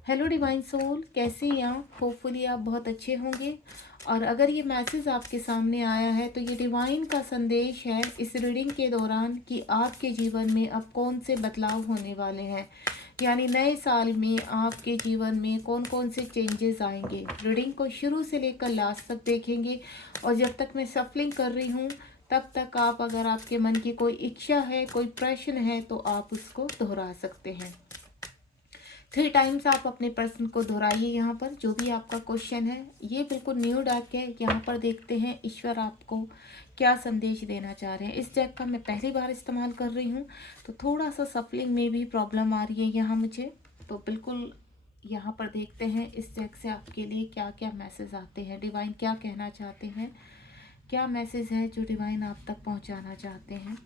Hello divine soul, कैसे हैं आप? होपफुली आप बहुत अच्छे होंगे। और अगर ये मैसेज आपके सामने आया है तो ये डिवाइन का संदेश है इस रीडिंग के दौरान कि आपके जीवन में अब कौन से बदलाव होने वाले हैं। यानी नए साल में आपके जीवन में कौन कौन से चेंजेस आएंगे। रीडिंग को शुरू से लेकर लास्ट तक देखेंगे। और जब तक मैं सफलिंग कर रही हूँ तब तक आप, अगर आपके मन की कोई इच्छा है, कोई प्रश्न है, तो आप उसको दोहरा सकते हैं। 3 टाइम्स आप अपने प्रश्न को दोहराइए। यहाँ पर जो भी आपका क्वेश्चन है, ये बिल्कुल न्यू डार्क है। यहाँ पर देखते हैं ईश्वर आपको क्या संदेश देना चाह रहे हैं। इस डेक का मैं पहली बार इस्तेमाल कर रही हूँ तो थोड़ा सा सफलिंग में भी प्रॉब्लम आ रही है यहाँ मुझे। तो बिल्कुल यहाँ पर देखते हैं इस डेक से आपके लिए क्या क्या मैसेज आते हैं, डिवाइन क्या कहना चाहते हैं, क्या मैसेज है जो डिवाइन आप तक पहुँचाना चाहते हैं।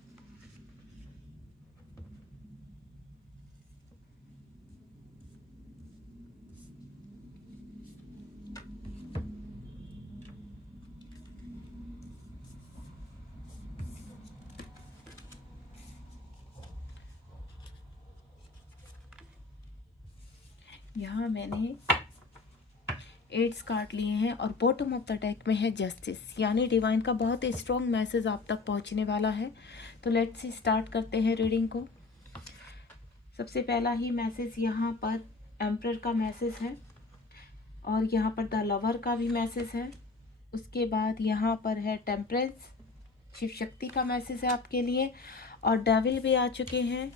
यहाँ मैंने 8 कार्ड लिए हैं और बॉटम ऑफ द डेक में है जस्टिस, यानी डिवाइन का बहुत ही स्ट्रॉन्ग मैसेज आप तक पहुंचने वाला है। तो लेट्स स्टार्ट करते हैं रीडिंग को। सबसे पहला ही मैसेज यहाँ पर एम्परर का मैसेज है और यहाँ पर द लवर का भी मैसेज है। उसके बाद यहाँ पर है टेम्परेंस, शिव शक्ति का मैसेज है आपके लिए। और डेविल भी आ चुके हैं।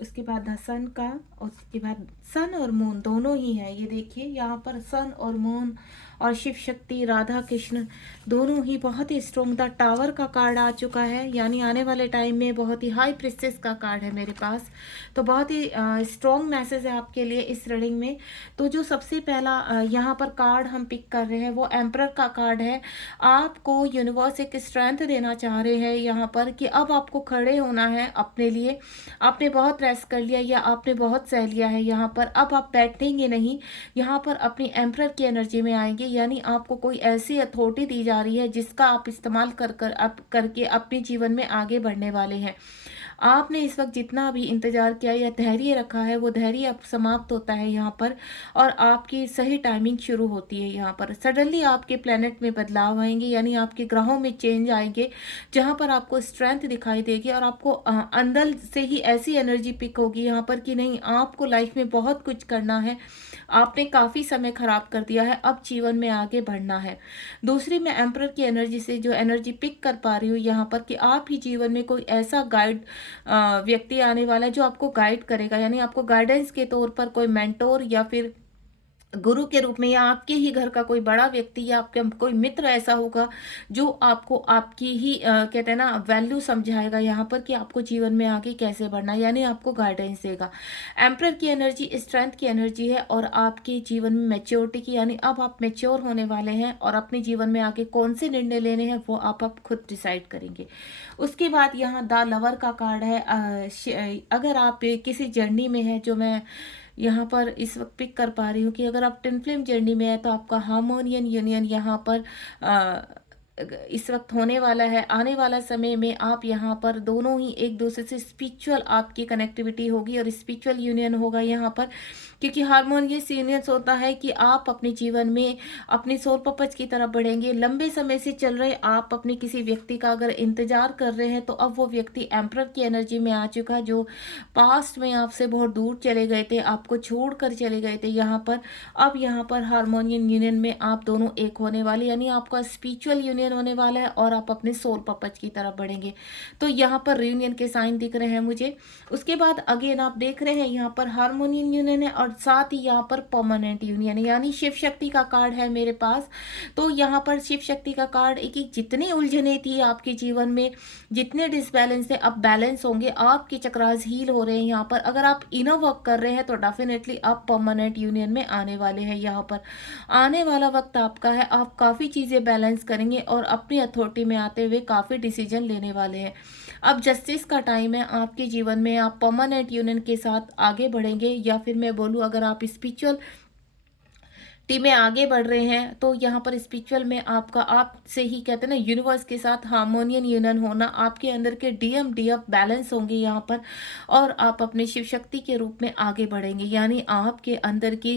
उसके बाद द सन का, और उसके बाद सन और मून दोनों ही है। ये देखिए यहाँ पर सन और मून और शिव शक्ति, राधा कृष्ण दोनों ही बहुत ही स्ट्रॉन्ग। द टावर का कार्ड आ चुका है, यानी आने वाले टाइम में बहुत ही हाई प्रिस्टेस का कार्ड है मेरे पास। तो बहुत ही स्ट्रॉन्ग मैसेज है आपके लिए इस रीडिंग में। तो जो सबसे पहला यहाँ पर कार्ड हम पिक कर रहे हैं वो एम्परर का कार्ड है। आपको यूनिवर्स एक स्ट्रेंथ देना चाह रहे हैं यहाँ पर कि अब आपको खड़े होना है अपने लिए। आपने बहुत रेस्ट कर लिया या आपने बहुत सह लिया है यहाँ पर, अब आप बैठेंगे नहीं, यहाँ पर अपनी एम्परर की एनर्जी में आएंगे। यानी आपको कोई ऐसी अथॉरिटी दी जा रही है जिसका आप इस्तेमाल करके अपने जीवन में आगे बढ़ने वाले हैं। आपने इस वक्त जितना भी इंतजार किया या धैर्य रखा है वो धैर्य अब समाप्त होता है यहाँ पर। और आपकी सही टाइमिंग शुरू होती है। यहाँ पर सडनली आपके प्लेनेट में बदलाव आएंगे, यानी आपके ग्रहों में चेंज आएंगे जहाँ पर आपको स्ट्रेंथ दिखाई देगी और आपको अंदर से ही ऐसी एनर्जी पिक होगी यहाँ पर कि नहीं, आपको लाइफ में बहुत कुछ करना है। आपने काफ़ी समय खराब कर दिया है, अब जीवन में आगे बढ़ना है। दूसरी, मैं एम्परर की एनर्जी से जो एनर्जी पिक कर पा रही हूँ यहाँ पर कि आप ही जीवन में कोई ऐसा गाइड व्यक्ति आने वाला है जो आपको गाइड करेगा। यानी आपको गाइडेंस के तौर पर कोई मेंटोर या फिर गुरु के रूप में, या आपके ही घर का कोई बड़ा व्यक्ति या आपका कोई मित्र ऐसा होगा जो आपको आपकी ही कहते हैं ना वैल्यू समझाएगा यहाँ पर कि आपको जीवन में आगे कैसे बढ़ना है, यानी आपको गाइडेंस देगा। एम्परर की एनर्जी स्ट्रेंथ की एनर्जी है और आपके जीवन में मैच्योरिटी की, यानी अब आप मैच्योर होने वाले हैं और अपने जीवन में आगे कौन से निर्णय लेने हैं वो आप खुद डिसाइड करेंगे। उसके बाद यहाँ द लवर का कार्ड है। अगर आप किसी जर्नी में है, जो मैं यहाँ पर इस वक्त पिक कर पा रही हूँ कि अगर आप ट्विन फ्लेम जर्नी में है तो आपका हार्मोनियन यूनियन यहाँ पर इस वक्त होने वाला है। आने वाला समय में आप यहाँ पर दोनों ही एक दूसरे से स्पिरिचुअल आपकी कनेक्टिविटी होगी और स्पिरिचुअल यूनियन होगा यहाँ पर। क्योंकि हार्मोनियस यूनियन होता है कि आप अपने जीवन में अपनी सोल पर्पज की तरफ बढ़ेंगे। लंबे समय से चल रहे आप अपने किसी व्यक्ति का अगर इंतजार कर रहे हैं तो अब वो व्यक्ति एम्परर की एनर्जी में आ चुका है, जो पास्ट में आपसे बहुत दूर चले गए थे, आपको छोड़ कर चले गए थे यहाँ पर। अब यहाँ पर हार्मोनियन यूनियन में आप दोनों एक होने वाले, यानी आपका स्पिरिचुअल यूनियन होने वाला है और आप अपने सोल पर्पज की तरफ बढ़ेंगे। तो यहाँ पर रियूनियन के साइन दिख रहे हैं मुझे। उसके बाद अगेन आप देख रहे हैं यहाँ पर हार्मोनियन यूनियन है और साथ ही यहाँ पर परमानेंट यूनियन है, यानी शिव शक्ति का कार्ड है मेरे पास। तो यहाँ पर शिव शक्ति का कार्ड एक एक जितनी उलझने थी आपके जीवन में, जितने डिसबैलेंस थे, अब बैलेंस होंगे। आपके चक्रास हील हो रहे हैं यहाँ पर। अगर आप इनर वर्क कर रहे हैं तो डेफिनेटली आप परमानेंट यूनियन में आने वाले हैं। यहाँ पर आने वाला वक्त आपका है, आप काफ़ी चीज़ें बैलेंस करेंगे और अपनी अथॉरिटी में आते हुए काफ़ी डिसीजन लेने वाले हैं। अब जस्टिस का टाइम है आपके जीवन में, आप परमानेंट यूनियन के साथ आगे बढ़ेंगे। या फिर मैं बोलूँ, अगर आप स्पिरिचुअल टीमें आगे बढ़ रहे हैं, तो यहाँ पर स्पिरिचुअल में आपका आपसे ही कहते हैं ना यूनिवर्स के साथ हार्मोनियन यूनियन होना, आपके अंदर के डीएम डीएफ बैलेंस होंगे यहाँ पर, और आप अपने शिव शक्ति के रूप में आगे बढ़ेंगे। यानी आपके अंदर की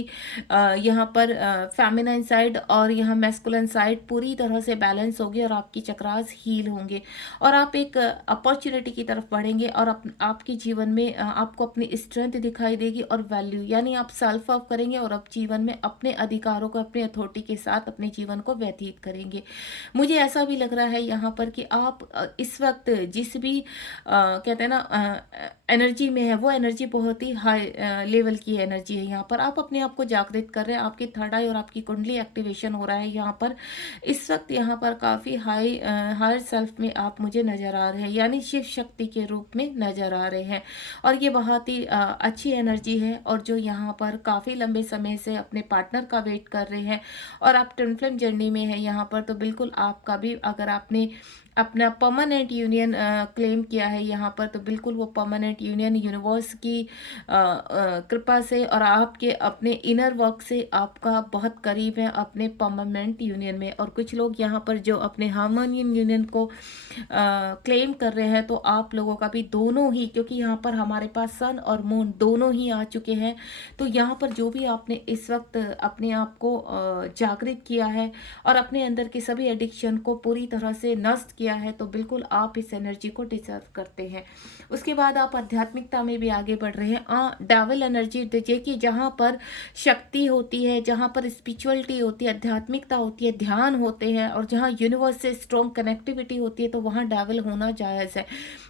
यहाँ पर फेमिनाइन साइड और यहाँ मैस्कुलिन साइड पूरी तरह से बैलेंस होगी, और आपकी चक्रास हील होंगे, और आप एक अपॉर्चुनिटी की तरफ बढ़ेंगे, और आपके जीवन में आपको अपनी स्ट्रेंथ दिखाई देगी और वैल्यू, यानी आप सेल्फ अप करेंगे और अब जीवन में अपने अधिकारों को अपने अथॉरिटी के साथ अपने जीवन को व्यतीत करेंगे। मुझे ऐसा भी लग रहा है यहाँ पर कि आप इस वक्त जिस भी कहते हैं ना एनर्जी में है, वो एनर्जी बहुत ही हाई लेवल की एनर्जी है। यहाँ पर आप अपने आप को जागृत कर रहे हैं, आपकी थर्ड आई और आपकी कुंडली एक्टिवेशन हो रहा है यहाँ पर। इस वक्त यहाँ पर काफ़ी हायर सेल्फ में आप मुझे नज़र आ रहे हैं, यानी शिव शक्ति के रूप में नज़र आ रहे हैं, और ये बहुत ही अच्छी एनर्जी है। और जो यहाँ पर काफ़ी लंबे समय से अपने पार्टनर का वेट कर रहे हैं और आप ट्विन फ्लेम जर्नी में है यहाँ पर, तो बिल्कुल आपका भी, अगर आपने अपना परमानेंट यूनियन क्लेम किया है यहाँ पर, तो बिल्कुल वो परमानेंट यूनियन यूनिवर्स की कृपा से और आपके अपने इनर वर्क से आपका बहुत करीब है अपने परमानेंट यूनियन में। और कुछ लोग यहाँ पर जो अपने हार्मोनियन यूनियन को क्लेम कर रहे हैं, तो आप लोगों का भी दोनों ही, क्योंकि यहाँ पर हमारे पास सन और मून दोनों ही आ चुके हैं, तो यहाँ पर जो भी आपने इस वक्त अपने आप को जागृत किया है और अपने अंदर की सभी एडिक्शन को पूरी तरह से नष्ट किया है, तो बिल्कुल आप इस एनर्जी को डिजर्व करते हैं। उसके बाद आप आध्यात्मिकता में भी आगे बढ़ रहे हैं। डेविल एनर्जी देखिए कि जहाँ पर शक्ति होती है, जहाँ पर स्पिरिचुअलिटी होती है, आध्यात्मिकता होती है, ध्यान होते हैं, और जहाँ यूनिवर्स से स्ट्रॉन्ग कनेक्टिविटी होती है, तो वहाँ डेविल होना जायज़ है।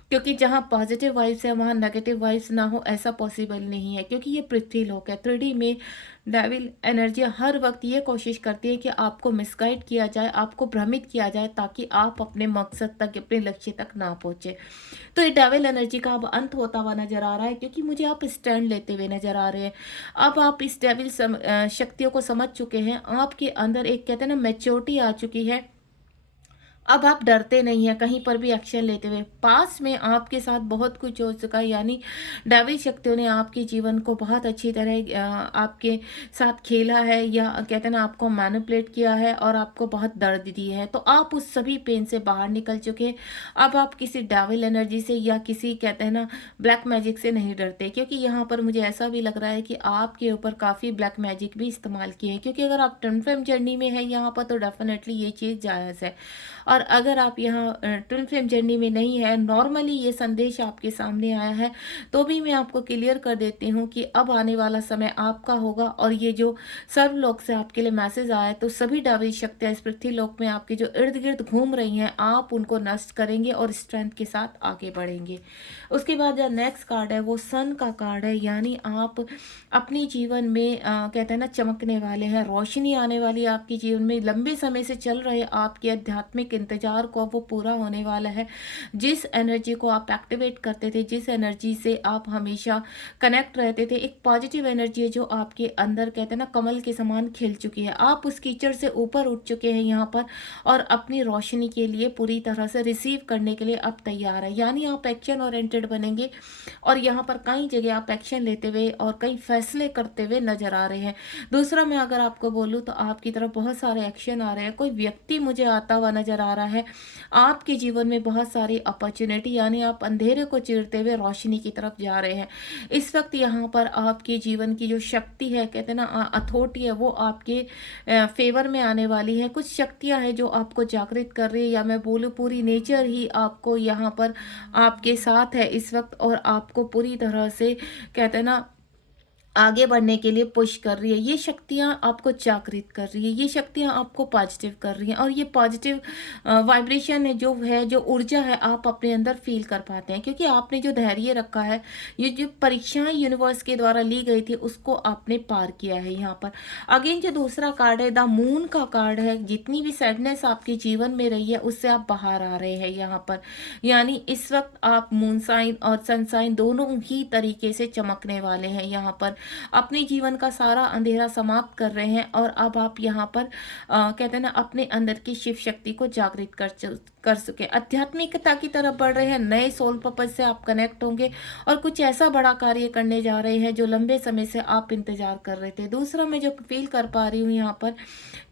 क्योंकि जहाँ पॉजिटिव वाइब्स है वहाँ नेगेटिव वाइब्स ना हो, ऐसा पॉसिबल नहीं है, क्योंकि ये पृथ्वी लोक है। 3D में डेविल एनर्जी हर वक्त ये कोशिश करती है कि आपको मिसगाइड किया जाए, आपको भ्रमित किया जाए, ताकि आप अपने मकसद तक, अपने लक्ष्य तक ना पहुँचे। तो ये डेविल एनर्जी का अब अंत होता हुआ नजर आ रहा है, क्योंकि मुझे आप स्टैंड लेते हुए नजर आ रहे हैं। अब आप इस डेविल शक्तियों को समझ चुके हैं, आपके अंदर एक कहते हैं ना मैच्योरिटी आ चुकी है। अब आप डरते नहीं हैं कहीं पर भी एक्शन लेते हुए। पास में आपके साथ बहुत कुछ हो चुका है, यानी दैवी शक्तियों ने आपके जीवन को बहुत अच्छी तरह आपके साथ खेला है, या कहते हैं ना आपको मैनिपुलेट किया है और आपको बहुत दर्द दी है, तो आप उस सभी पेन से बाहर निकल चुके हैं। अब आप किसी डेविल एनर्जी से या किसी कहते हैं ना ब्लैक मैजिक से नहीं डरते, क्योंकि यहाँ पर मुझे ऐसा भी लग रहा है कि आपके ऊपर काफ़ी ब्लैक मैजिक भी इस्तेमाल किए हैं, क्योंकि अगर आप ट्विन फ्लेम जर्नी में है यहाँ पर, तो डेफिनेटली ये चीज़ जायज़ है। और अगर आप यहाँ ट्विन फ्लेम जर्नी में नहीं है, नॉर्मली ये संदेश आपके सामने आया है, तो भी मैं आपको क्लियर कर देती हूँ कि अब आने वाला समय आपका होगा, और ये जो सर्वलोक से आपके लिए मैसेज आया है, तो सभी दैवी शक्तियाँ इस पृथ्वी लोक में आपके जो इर्द गिर्द घूम रही हैं, आप उनको नष्ट करेंगे और स्ट्रेंथ के साथ आगे बढ़ेंगे। उसके बाद जो नेक्स्ट कार्ड है वो सन का कार्ड है, यानी आप अपने जीवन में कहते हैं ना चमकने वाले हैं, रोशनी आने वाली है आपके जीवन में। लंबे समय से चल रहे आपके आध्यात्मिक इंतजार को अब वो पूरा होने वाला है। जिस एनर्जी को आप एक्टिवेट करते थे, जिस एनर्जी से आप हमेशा कनेक्ट रहते थे, एक पॉजिटिव एनर्जी है जो आपके अंदर कहते हैं ना कमल के समान खिल चुकी है। आप उस कीचड़ से ऊपर उठ चुके हैं यहाँ पर, और अपनी रोशनी के लिए पूरी तरह से रिसीव करने के लिए अब तैयार है, यानी आप एक्शन ओरिएंटेड बनेंगे। और यहाँ पर कई जगह आप एक्शन लेते हुए और कई फैसले करते हुए नजर आ रहे हैं। दूसरा, मैं अगर आपको बोलूँ तो आपकी तरफ बहुत सारे एक्शन आ रहे हैं, कोई व्यक्ति मुझे आता हुआ नजर आ रहा है। आपके जीवन में बहुत सारी अपॉर्चुनिटी, यानी आप अंधेरे को चीरते हुए रोशनी की तरफ जा रहे हैं। इस वक्त यहाँ पर आपके जीवन की जो शक्ति है, कहते हैं ना अथॉरिटी है, वो आपके फेवर में आने वाली है। कुछ शक्तियाँ हैं जो आपको जागृत कर रही है, या मैं बोलूँ पूरी नेचर ही आपको यहाँ पर आपके साथ है इस वक्त, और आपको पूरी तरह से कहते हैं ना आगे बढ़ने के लिए पुश कर रही है। ये शक्तियाँ आपको जागृत कर रही है, ये शक्तियाँ आपको पॉजिटिव कर रही हैं, और ये पॉजिटिव वाइब्रेशन है, जो ऊर्जा है, आप अपने अंदर फील कर पाते हैं, क्योंकि आपने जो धैर्य रखा है, ये जो परीक्षाएं यूनिवर्स के द्वारा ली गई थी उसको आपने पार किया है। यहाँ पर अगेन जो दूसरा कार्ड है द मून का कार्ड है, जितनी भी सैडनेस आपके जीवन में रही है उससे आप बाहर आ रहे हैं यहाँ पर, यानी इस वक्त आप मून साइन और सनसाइन दोनों ही तरीके से चमकने वाले हैं। यहाँ पर अपने जीवन का सारा अंधेरा समाप्त कर रहे हैं, और अब आप यहाँ पर कहते हैं ना अपने अंदर की शिव शक्ति को जागृत कर सके। आध्यात्मिकता की तरफ बढ़ रहे हैं, नए सोल पर्पस से आप कनेक्ट होंगे और कुछ ऐसा बड़ा कार्य करने जा रहे हैं जो लंबे समय से आप इंतजार कर रहे थे। दूसरा मैं जो फील कर पा रही हूँ यहाँ पर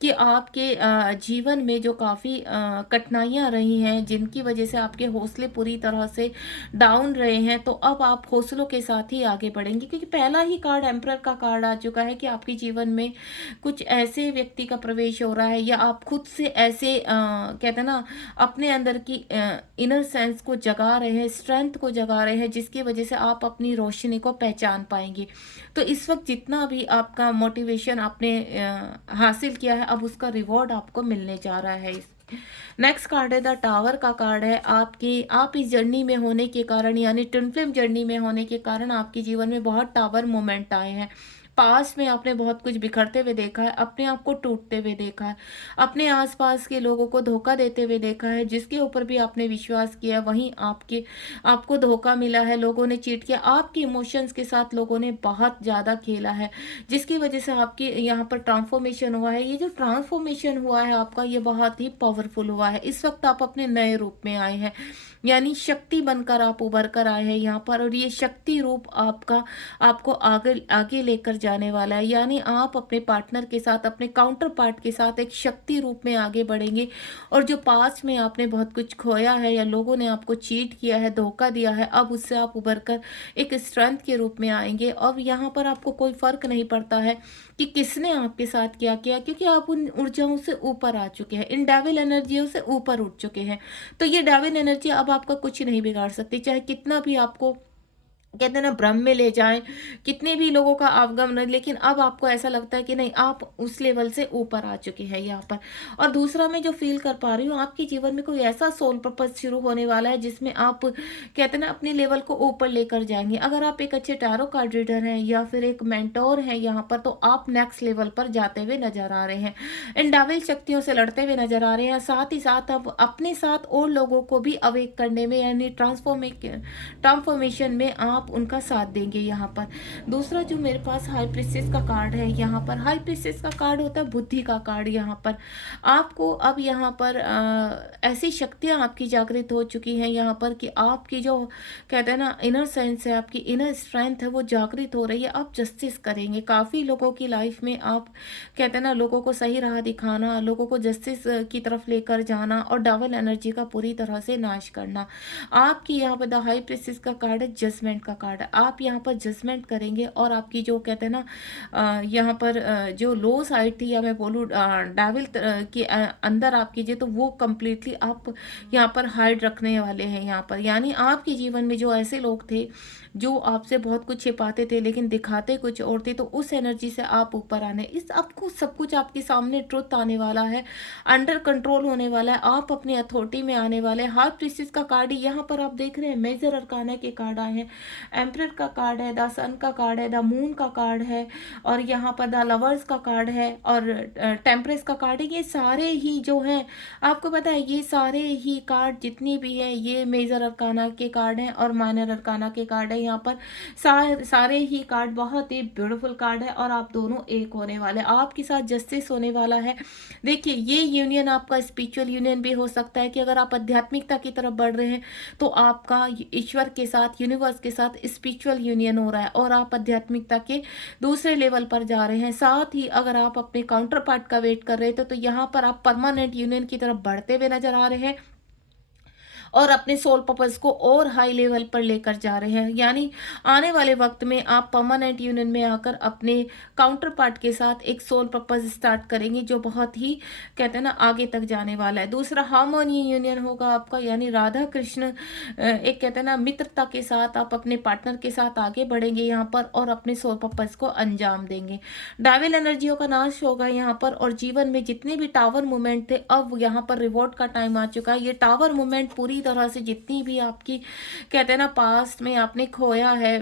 कि आपके जीवन में जो काफ़ी कठिनाइयाँ रही हैं, जिनकी वजह से आपके हौसले पूरी तरह से डाउन रहे हैं, तो अब आप हौसलों के साथ ही आगे बढ़ेंगे, क्योंकि पहला ही कार्ड एम्परर का कार्ड आ चुका है कि आपके जीवन में कुछ ऐसे व्यक्ति का प्रवेश हो रहा है, या आप खुद से ऐसे कहते हैं ना, अपने अंदर की इनर सेंस को जगा रहे हैं, स्ट्रेंथ को जगा रहे हैं, जिसकी वजह से आप अपनी रोशनी को पहचान पाएंगे। तो इस वक्त जितना भी आपका मोटिवेशन आपने हासिल किया है, अब उसका रिवॉर्ड आपको मिलने जा रहा है। नेक्स्ट कार्ड है द टावर का कार्ड है। आप इस जर्नी में होने के कारण, यानी ट्विन फ्लेम जर्नी में होने के कारण आपके जीवन में बहुत टावर मोमेंट आए हैं। पास में आपने बहुत कुछ बिखरते हुए देखा है, अपने आप को टूटते हुए देखा है, अपने आसपास के लोगों को धोखा देते हुए देखा है, जिसके ऊपर भी आपने विश्वास किया वहीं आपको धोखा मिला है, लोगों ने चीट किया, आपके इमोशंस के साथ लोगों ने बहुत ज़्यादा खेला है, जिसकी वजह से आपकी यहाँ पर ट्रांसफॉर्मेशन हुआ है। ये जो ट्रांसफॉर्मेशन हुआ है आपका, ये बहुत ही पावरफुल हुआ है। इस वक्त आप अपने नए रूप में आए हैं, यानी शक्ति बनकर आप उभर कर आए हैं यहाँ पर, और ये शक्ति रूप आपको आगे आगे लेकर जाने वाला है। यानी आप अपने पार्टनर के साथ, अपने काउंटर पार्ट के साथ एक शक्ति रूप में आगे बढ़ेंगे, और जो पास्ट में आपने बहुत कुछ खोया है या लोगों ने आपको चीट किया है, धोखा दिया है, अब उससे आप उभर कर एक स्ट्रेंथ के रूप में आएंगे। अब यहाँ पर आपको कोई फर्क नहीं पड़ता है कि किसने आपके साथ क्या किया, क्योंकि आप उन ऊर्जाओं से ऊपर आ चुके हैं, इन डेविल एनर्जियों से ऊपर उठ चुके हैं। तो ये डेविल एनर्जी अब आपका कुछ नहीं बिगाड़ सकती, चाहे कितना भी आपको कहते हैं ना भ्रम में ले जाएं, कितने भी लोगों का आवागमन, लेकिन अब आपको ऐसा लगता है कि नहीं, आप उस लेवल से ऊपर आ चुके हैं यहाँ पर। और दूसरा मैं जो फील कर पा रही हूँ, आपके जीवन में कोई ऐसा सोल पर्पस शुरू होने वाला है जिसमें आप कहते हैं ना अपने लेवल को ऊपर लेकर जाएंगे। अगर आप एक अच्छे टैरो कार्ड रीडर हैं या फिर एक मेंटोर हैं यहाँ पर, तो आप नेक्स्ट लेवल पर जाते हुए नजर आ रहे हैं, इन डेविल शक्तियों से लड़ते हुए नजर आ रहे हैं। साथ ही साथ अब अपने साथ और लोगों को भी अवेक करने में, यानी ट्रांसफॉर्मेशन में आप उनका साथ देंगे यहाँ पर। दूसरा जो मेरे पास हाई प्रिंसेस का कार्ड है, यहाँ पर हाई प्रिंसेस का कार्ड होता है बुद्धि का कार्ड। यहाँ पर आपको अब यहाँ पर ऐसी शक्तियाँ आपकी जागृत हो चुकी हैं यहाँ पर कि आपकी जो कहते हैं ना इनर सेंस है, आपकी इनर स्ट्रेंथ है, वो जागृत हो रही है। आप जस्टिस करेंगे काफ़ी लोगों की लाइफ में, आप कहते हैं ना लोगों को सही राह दिखाना, लोगों को जस्टिस की तरफ लेकर जाना और डबल एनर्जी का पूरी तरह से नाश करना। आपकी यहाँ पर द हाई प्रिंसेस का कार्ड है जजमेंट का कार्ड। आप यहाँ पर जजमेंट करेंगे और आपकी जो कहते हैं ना यहाँ पर जो लो साइड थी, या मैं बोलूँ डेविल के अंदर आपकी जो, तो वो कम्प्लीटली आप यहाँ पर हाइड रखने वाले हैं यहाँ पर। यानी आपके जीवन में जो ऐसे लोग थे जो आपसे बहुत कुछ छिपाते थे लेकिन दिखाते कुछ और थे, तो उस एनर्जी से आप ऊपर आने, इस आपको सब कुछ आपके सामने ट्रुथ आने वाला है, अंडर कंट्रोल होने वाला है, आप अपनी अथॉरिटी में आने वाले हैं। हार्ट प्रिंसेस का कार्ड ही यहाँ पर आप देख रहे हैं, मेजर अरकाना के कार्ड आए हैं, एम्परर का कार्ड है, द सन का कार्ड है, द मून का कार्ड है, और यहाँ पर द लवर्स का कार्ड है, और टेम्परेस का कार्ड है। ये सारे ही जो हैं, आपको पता है ये सारे ही कार्ड जितनी भी है, ये मेजर अरकाना के कार्ड हैं और माइनर अरकाना के कार्ड है। यहाँ पर सारे ही कार्ड बहुत ही ब्यूटीफुल कार्ड है, और आप दोनों एक होने वाले, आपके साथ जस्टिस होने वाला है। देखिए ये यूनियन आपका स्पिरिचुअल यूनियन भी हो सकता है कि अगर आप आध्यात्मिकता की तरफ बढ़ रहे हैं तो आपका ईश्वर के साथ, यूनिवर्स के साथ स्पिरिचुअल यूनियन हो रहा है और आप आध्यात्मिकता के दूसरे लेवल पर जा रहे हैं। साथ ही अगर आप अपने काउंटर पार्ट का वेट कर रहे थे, तो यहाँ पर आप परमानेंट यूनियन की तरफ बढ़ते हुए नजर आ रहे हैं और अपने सोल पर्पस को और हाई लेवल पर लेकर जा रहे हैं। यानी आने वाले वक्त में आप परमानेंट यूनियन में आकर अपने काउंटर पार्ट के साथ एक सोल पर्पस स्टार्ट करेंगे जो बहुत ही कहते हैं ना आगे तक जाने वाला है। दूसरा हार्मोनी यूनियन होगा आपका, यानी राधा कृष्ण एक कहते हैं ना मित्रता के साथ आप अपने पार्टनर के साथ आगे बढ़ेंगे यहाँ पर और अपने सोल पर्पस को अंजाम देंगे। डेविल एनर्जियों का नाश होगा यहाँ पर, और जीवन में जितने भी टावर मूवमेंट थे, अब यहाँ पर रिवॉर्ड का टाइम आ चुका है। ये टावर मूवमेंट पूरी तरह से जितनी भी आपकी कहते हैं ना पास्ट में आपने खोया है,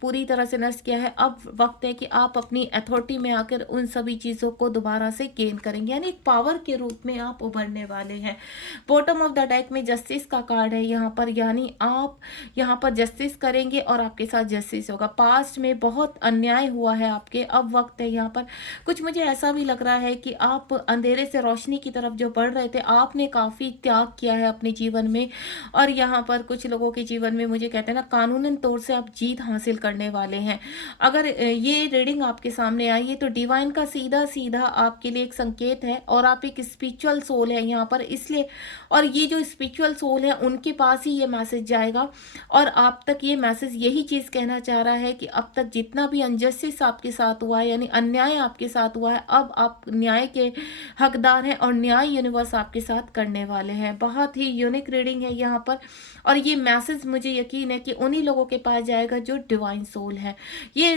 पूरी तरह से नष्ट किया है, अब वक्त है कि आप अपनी अथॉरिटी में आकर उन सभी चीज़ों को दोबारा से गेन करेंगे, यानी एक पावर के रूप में आप उभरने वाले हैं। बॉटम ऑफ द डेक में जस्टिस का कार्ड है यहाँ पर, यानी आप यहाँ पर जस्टिस करेंगे और आपके साथ जस्टिस होगा। पास्ट में बहुत अन्याय हुआ है आपके, अब वक्त है यहाँ पर कुछ, मुझे ऐसा भी लग रहा है कि आप अंधेरे से रोशनी की तरफ जो बढ़ रहे थे, आपने काफ़ी त्याग किया है अपने जीवन में, और यहाँ पर कुछ लोगों के जीवन में मुझे कहते हैं ना कानूनन तौर से आप जीत हासिल करने वाले हैं। अगर ये रीडिंग आपके सामने आई है तो डिवाइन का सीधा सीधा आपके लिए एक संकेत है, और आप एक स्पिरिचुअल सोल है यहाँ पर, इसलिए, और ये जो स्पिरिचुअल सोल है उनके पास ही ये मैसेज जाएगा, और आप तक ये मैसेज यही चीज़ कहना चाह रहा है कि अब तक जितना भी अनजस्टिस आपके साथ हुआ है, यानी अन्याय आपके साथ हुआ है, अब आप न्याय के हकदार हैं और न्याय यूनिवर्स आपके साथ करने वाले हैं। बहुत ही यूनिक रीडिंग है यहाँ पर, और ये मैसेज मुझे यकीन है कि उन्हीं लोगों के पास जाएगा जो डिवाइन सोल है। ये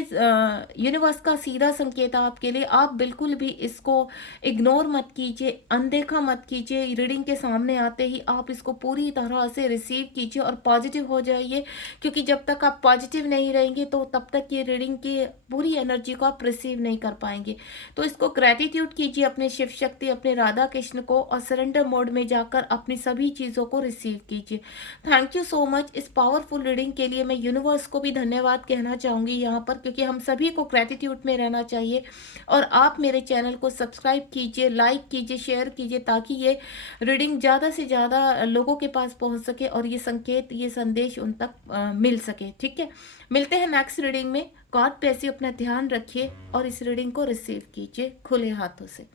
यूनिवर्स का सीधा संकेत आपके लिए, आप बिल्कुल भी इसको इग्नोर मत कीजिए, अनदेखा मत कीजिए। रीडिंग के सामने आते ही आप इसको पूरी तरह से रिसीव कीजिए और पॉजिटिव हो जाइए, क्योंकि जब तक आप पॉजिटिव नहीं रहेंगे तो तब तक ये रीडिंग की पूरी एनर्जी को आप रिसीव नहीं कर पाएंगे। तो इसको ग्रेटिट्यूड कीजिए अपने शिव शक्ति, अपने राधा कृष्ण को, और सरेंडर मोड में जाकर अपनी सभी चीज़ों को रिसीव कीजिए। थैंक यू सो मच इस पावरफुल रीडिंग के लिए। मैं यूनिवर्स को भी धन्यवाद कहना चाहूँगी यहाँ पर, क्योंकि हम सभी को ग्रेटिट्यूड में रहना चाहिए। और आप मेरे चैनल को सब्सक्राइब कीजिए, लाइक कीजिए, शेयर कीजिए, ताकि ये रीडिंग ज़्यादा से ज़्यादा लोगों के पास पहुँच सके और ये संकेत, ये संदेश उन तक मिल सके। ठीक है, मिलते हैं नेक्स्ट रीडिंग में। गॉड ब्लेस यू, अपना ध्यान रखिए और इस रीडिंग को रिसीव कीजिए खुले हाथों से।